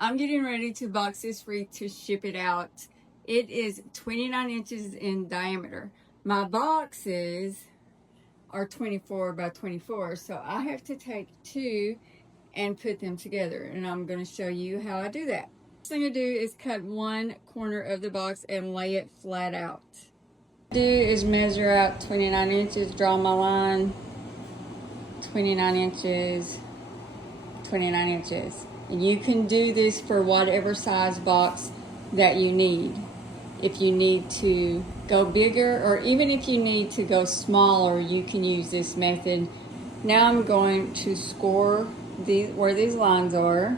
I'm getting ready to box this wreath to ship it out. It is 29 inches in diameter. My boxes are 24 by 24, so I have to take two and put them together, and I'm going to show you how I do that. First thing I do is cut one corner of the box and lay it flat out. What I do is measure out 29 inches, draw my line, 29 inches, 29 inches. You can do this for whatever size box that you need. If you need to go bigger, or even if you need to go smaller, you can use this method. Now I'm going to score where these lines are,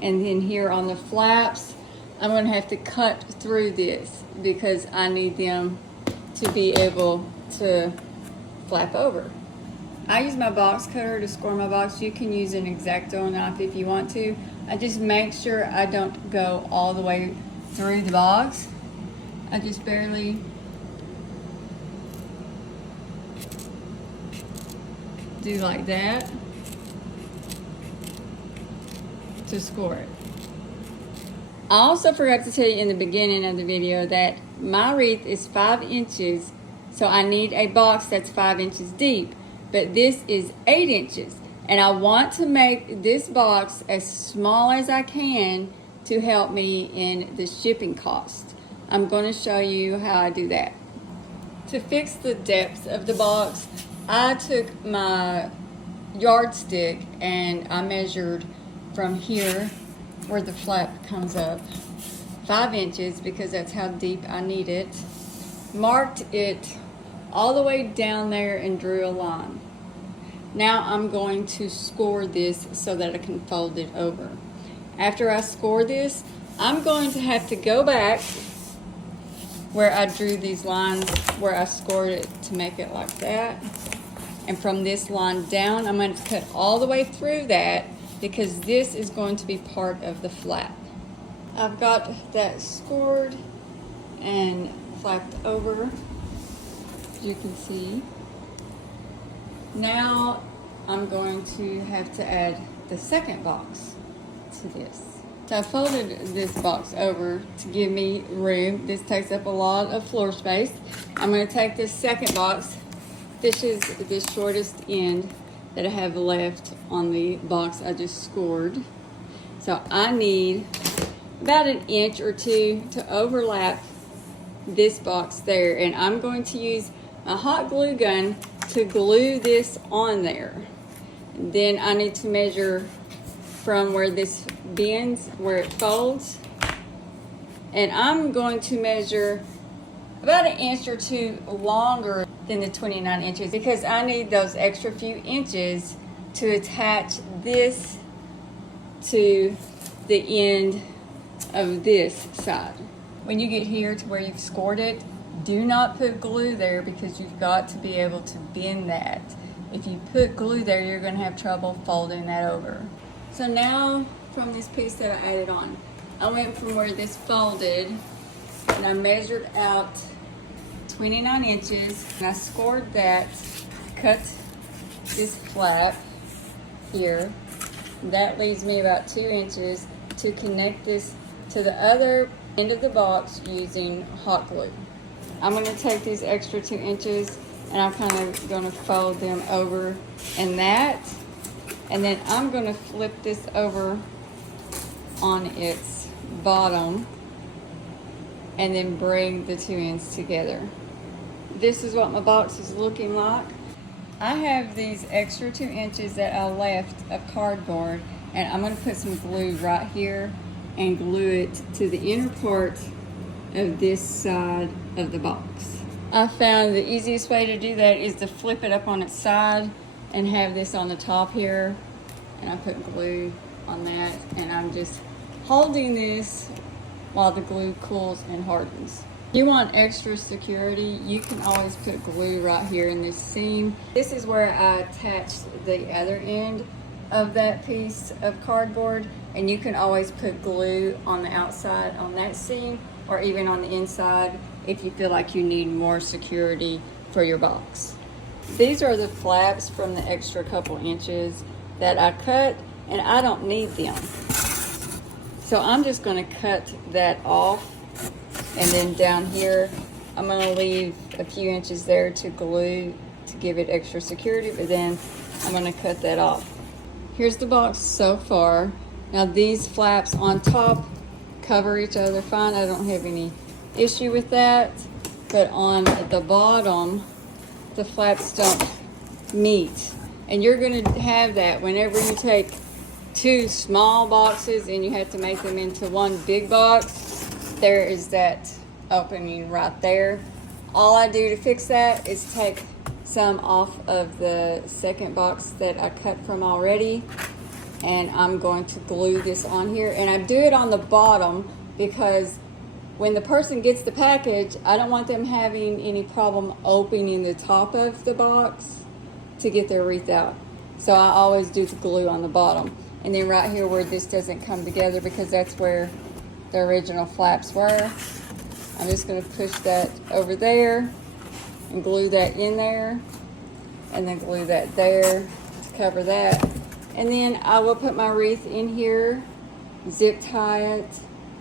and then here on the flaps I'm going to have to cut through this because I need them to be able to flap over. I use my box cutter to score my box. You can use an X-Acto knife if you want to. I just make sure I don't go all the way through the box. I just barely do like that to score it. I also forgot to tell you in the beginning of the video that my wreath is 5 inches, so I need a box that's 5 inches deep. But this is 8 inches, and I want to make this box as small as I can to help me in the shipping cost. I'm going to show you how I do that. To fix the depth of the box, I took my yardstick and I measured from here where the flap comes up 5 inches because that's how deep I need it. Marked it all the way down there and drew a line. Now I'm going to score this so that I can fold it over. After I score this, I'm going to have to go back where I drew these lines, where I scored it to make it like that. And from this line down, I'm going to cut all the way through that because this is going to be part of the flap. I've got that scored and flapped over, as you can see. Now I'm going to have to add the second box to this. So I folded this box over to give me room. This takes up a lot of floor space. I'm going to take this second box. This is the shortest end that I have left on the box I just scored. So I need about 1 inch or 2 to overlap this box there, and I'm going to use a hot glue gun to glue this on there. And then I need to measure from where this bends, where it folds, and I'm going to measure about 1 inch or 2 longer than the 29 inches because I need those extra few inches to attach this to the end of this side. When you get here to where you've scored it, do not put glue there because you've got to be able to bend that. If you put glue there, you're going to have trouble folding that over. So now from this piece that I added on, I went from where this folded and I measured out 29 inches and I scored that, cut this flap here. That leaves me about 2 inches to connect this to the other end of the box using hot glue. I'm going to take these extra 2 inches and I'm kind of going to fold them over in that, and then I'm going to flip this over on its bottom and then bring the 2 ends together. This is what my box is looking like. I have these extra 2 inches that I left of cardboard, and I'm going to put some glue right here and glue it to the inner part of this side of the box. I found the easiest way to do that is to flip it up on its side and have this on the top here, and I put glue on that, and I'm just holding this while the glue cools and hardens. If you want extra security, you can always put glue right here in this seam. This is where I attached the other end of that piece of cardboard, and you can always put glue on the outside on that seam or even on the inside if you feel like you need more security for your box. These are the flaps from the extra couple inches that I cut, and I don't need them. So I'm just going to cut that off, and then down here I'm going to leave a few inches there to glue to give it extra security, but then I'm going to cut that off. Here's the box so far. Now these flaps on top cover each other fine. I don't have any issue with that, but on the bottom the flaps don't meet, and you're going to have that whenever you take two small boxes and you have to make them into one big box. There is that opening right there. All I do to fix that is take some off of the second box that I cut from already, and I'm going to glue this on here. And I do it on the bottom because when the person gets the package, I don't want them having any problem opening the top of the box to get their wreath out. So I always do the glue on the bottom. And then right here where this doesn't come together, because that's where the original flaps were, I'm just going to push that over there and glue that in there, and then glue that there to cover that. And then I will put my wreath in here, zip tie it.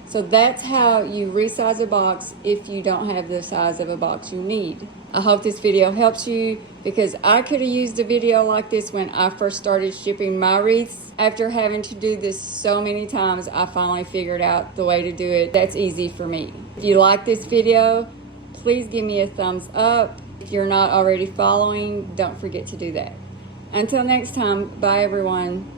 So that's how you resize a box if you don't have the size of a box you need. I hope this video helps you, because I could have used a video like this when I first started shipping my wreaths. After having to do this so many times, I finally figured out the way to do it that's easy for me. If you like this video, please give me a thumbs up. If you're not already following, don't forget to do that. Until next time, bye everyone.